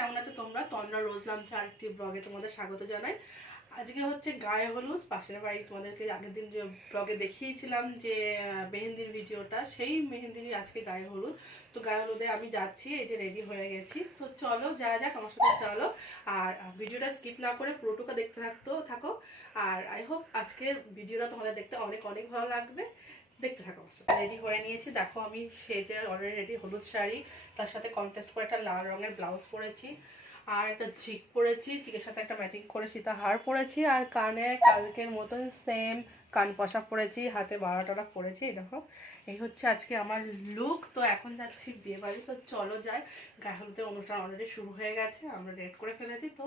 কেমন আছো তোমরা? তন্দ্রা রোজ নামছে আরেকটি ব্লগে তোমাদের স্বাগত জানাই। আজকে হচ্ছে গায়ে হলুদ, পাশের বাড়ি তোমাদেরকে আগের দিন যে ব্লগে দেখিয়েছিলাম যে মেহেন্দির ভিডিওটা, সেই মেহেন্দিরই আজকে গায়ে হলুদ। তো গায়ে হলুদে আমি যাচ্ছি, এই যে রেডি হয়ে গেছি। তো চলো যা যাক, আমার সাথে চলো। আর ভিডিওটা স্কিপ না করে পুরোটুকু দেখতে থাকতো, থাকো। আর আই হোপ আজকের ভিডিওটা তোমাদের দেখতে অনেক অনেক ভালো লাগবে। দেখতে থাকো। রেডি হয়ে নিয়েছি। দেখো আমি সেজে অলরেডি রেডি হলুদ শাড়ি, তার সাথে কন্টেস্ট করে একটা লাল রঙের ব্লাউজ পরেছি, আর একটা চিক পরেছি চিকের সাথে একটা ম্যাচিং করে সীতা হার পরেছি, আর কানে কালকের মতন সেম কান পশা পরেছি, হাতে বারোটা পরেছি দেখো। এই হচ্ছে আজকে আমার লুক তো এখন যাচ্ছি বিয়ে বাড়ি তো চলো যাই। গায়ে হলুদের অনুষ্ঠান অলরেডি শুরু হয়ে গেছে, আমরা রেড করে ফেলেছি, তো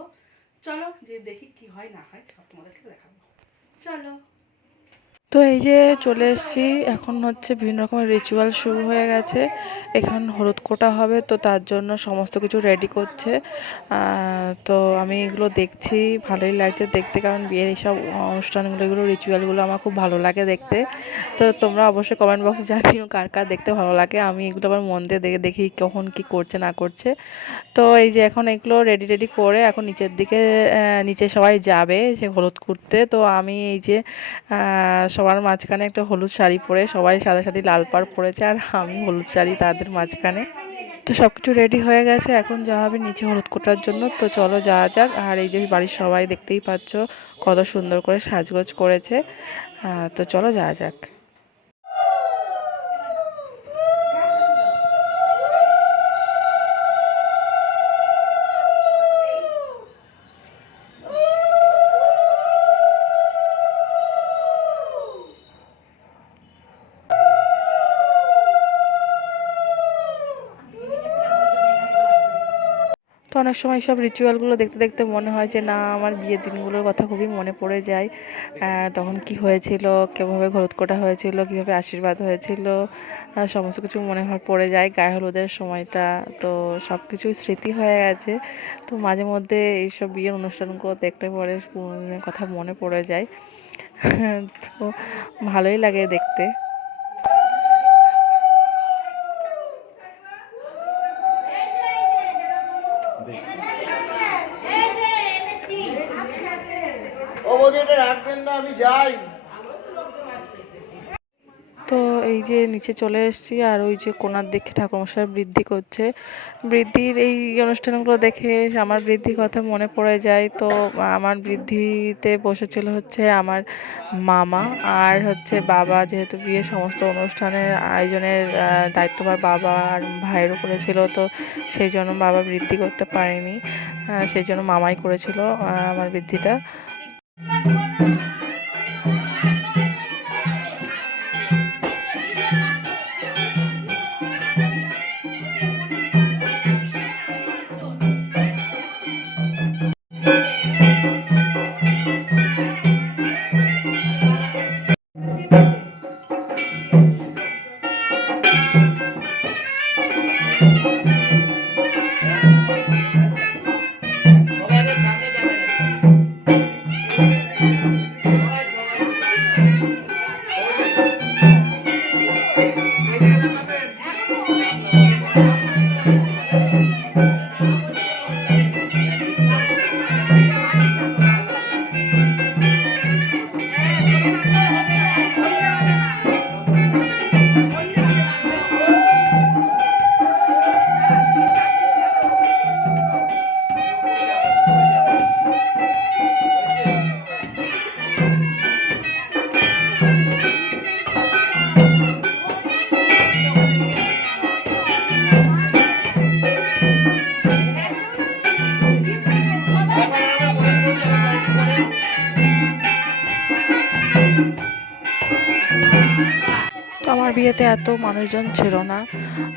চলো যে দেখি কি হয়, না হয়, সব তোমাদেরকে দেখাবো। চলো। তো এই যে চলে এসেছি, এখন হচ্ছে বিভিন্ন রকমের রিচুয়াল শুরু হয়ে গেছে। এখন হলুদ কোটা হবে, তো তার জন্য সমস্ত কিছু রেডি করছে। তো আমি এগুলো দেখছি, ভালোই লাগছে দেখতে, কারণ বিয়ের এইসব অনুষ্ঠানগুলো, এগুলো রিচুয়ালগুলো আমার খুব ভালো লাগে দেখতে। তো তোমরা অবশ্যই কমেন্ট বক্সে জানিও কার কার দেখতে ভালো লাগে। আমি এগুলো আবার মন দিয়ে দেখে দেখি কখন কি করছে, না করছে। তো এই যে এখন এগুলো রেডি রেডি করে এখন নিচের দিকে নিচে সবাই যাবে সে হলুদ কুড়তে তো আমি এই যে সবার মাঝখানে একটা হলুদ শাড়ি পরে, সবাই সাদা শাড়ি, লাল পাড় পরেছে, আর আমি হলুদ শাড়ি তাদের মাঝখানে। তো সব কিছু রেডি হয়ে গেছে, এখন যাওয়া হবে নিচে হলুদ কোটার জন্য। তো চলো যাওয়া যাক, আর এই যে বাড়ির সবাই দেখতেই পাচ্ছ কত সুন্দর করে সাজগোজ করেছে। তো চলো যাওয়া যাক। অনেক সময় সব রিচুয়ালগুলো দেখতে দেখতে মনে হয় যে, না, আমার বিয়ের দিনগুলোর কথা খুবই মনে পড়ে যায়। তখন কি হয়েছিল, কীভাবে হলুদ কোটা হয়েছিল, কীভাবে আশীর্বাদ হয়েছিল সমস্ত কিছু মনে হয় পড়ে যায়। গায়ে হলুদের সময়টা তো সব কিছুই স্মৃতি হয়ে গেছে। তো মাঝে মধ্যে এইসব বিয়ের অনুষ্ঠানগুলো দেখতে পরে কথা মনে পড়ে যায়। তো ভালোই লাগে দেখতে। তো এই যে নিচে চলে এসেছি, আর ওই যে কোনার দিকে ঠাকুরমশাই বৃদ্ধি করছে। বৃদ্ধির এই অনুষ্ঠানগুলো দেখে আমার বৃদ্ধির কথা মনে পড়ে যায়। তো আমার বৃদ্ধিতে বসেছিল হচ্ছে আমার মামা আর হচ্ছে বাবা। যেহেতু বিয়ে সমস্ত অনুষ্ঠানের আয়োজনের দায়িত্বভার বাবা আর ভাইয়ের উপরে ছিল, তো সেই জন্য বাবা বৃদ্ধি করতে পারেনি। সেই জন্য মামাই করেছিল আমার বৃদ্ধিটা। সবাই বিয়েতে এত মানুষজন ছিল না।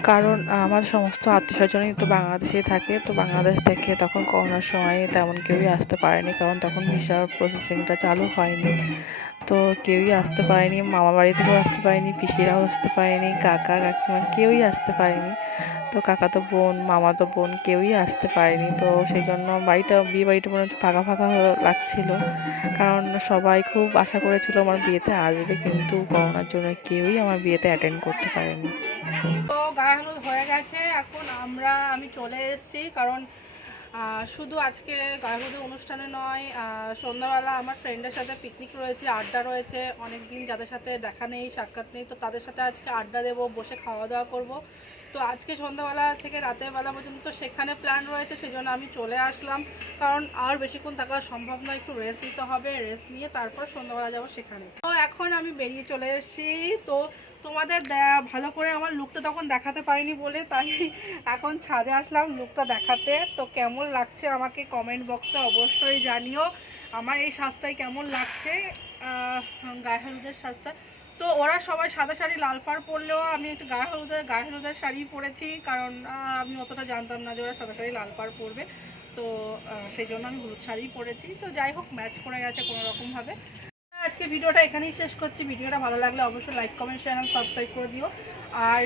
কারণ আমার সমস্ত আত্মীয় স্বজনই তো বাংলাদেশেই থাকে, তো বাংলাদেশ থেকে তখন করোনার সময় তেমন কেউই আসতে পারেনি, কারণ তখন ভিসার প্রসেসিংটা চালু হয়নি। তো কেউই আসতে পারেনি মামা বাড়ি থেকেও আসতে পারেনি, পিসিরাও আসতে পারেনি, কাকা, কাকিমা কেউই আসতে পারেনি। তো কাকা তো বোন মামা তো বোন কেউই আসতে পারেনি। তো সেই জন্য বাড়িটা বিয়ে বাড়িটা মনে হচ্ছে ফাঁকা ফাঁকা লাগছিল। কারণ সবাই খুব আশা করেছিল আমার বিয়েতে আসবে, কিন্তু করোনার জন্য কেউই আমার বিয়েতে অ্যাটেন্ড করতে পারেনি। তো গায়ে হলুদ হয়ে গেছে। এখন আমরা, আমি চলে এসেছি। কারণ শুধু আজকে গায়েহলুদের অনুষ্ঠানে নয় সন্ধ্যাবেলা আমার ফ্রেন্ডের সাথে পিকনিক রয়েছে, আড্ডা রয়েছে অনেক দিন যাদের সাথে দেখা নেই, সাক্ষাৎ নেই, তো তাদের সাথে আজকে আড্ডা দেবো, বসে খাওয়া দাওয়া করব। তো আজকে সন্ধ্যাবেলা থেকে রাতের বেলা পর্যন্ত সেখানে প্ল্যান রয়েছে, সেজন্য আমি চলে আসলাম। কারণ আর বেশিক্ষণ থাকা সম্ভব নয়, একটু রেস্ট নিতে হবে রেস্ট নিয়ে তারপর সন্ধ্যাবেলা যাব সেখানে। তো এখন আমি বেরিয়ে চলে এসেছি। তো তোমাদের ভালো করে আমার লুকটা তখন দেখাতে পারিনি বলে, তাই এখন ছাদে আসলাম লুকটা দেখাতে। তো কেমন লাগছে আমাকে কমেন্ট বক্সে অবশ্যই জানিও। আমার এই সাজটাই কেমন লাগছে? গায়ে হলুদের সাজটা। তো ওরা সবাই সাদা শাড়ি, লাল পাড় পরলেও আমি একটু গায়ে হলুদের গায়ে হলুদের শাড়ি পরেছি, কারণ আমি অতটা জানতাম না যে ওরা সাদা শাড়ি, লাল পাড় পরবে। তো সেই জন্য আমি হলুদ শাড়ি পরেছি। তো যাই হোক ম্যাচ করে গেছে কোনো রকমভাবে আজকে ভিডিওটা এখানেই শেষ করছি। ভিডিওটা ভালো লাগলে অবশ্যই লাইক কমেন্ট শেয়ার এবং সাবস্ক্রাইব করে দিও। আর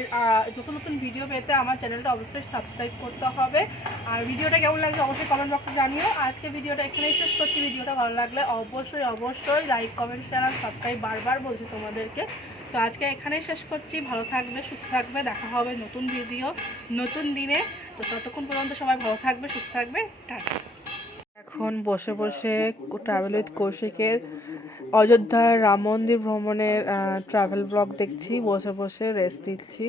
নতুন নতুন ভিডিও পেতে আমার চ্যানেলটা অবশ্যই সাবস্ক্রাইব করতে হবে। আর ভিডিওটা কেমন লাগছে অবশ্যই কমেন্ট বক্সে জানিও। আজকে ভিডিওটা এখানেই শেষ করছি। ভিডিওটা ভালো লাগলে অবশ্যই অবশ্যই লাইক কমেন্ট শেয়ার আর সাবস্ক্রাইব বারবার বলছি তোমাদেরকে। তো আজকে এখানেই শেষ করছি। ভালো থাকবে, সুস্থ থাকবে। দেখা হবে নতুন ভিডিও নতুন দিনে। তো ততক্ষণ পর্যন্ত সবাই ভালো থাকবে, সুস্থ থাকবে। টাটা। এখন বসে বসে ট্রাভেল উইথ কৌশিকের অযোধ্যার রাম মন্দির ভ্রমণের ট্রাভেল ব্লগ দেখছি, বসে বসে রেস্ট দিচ্ছি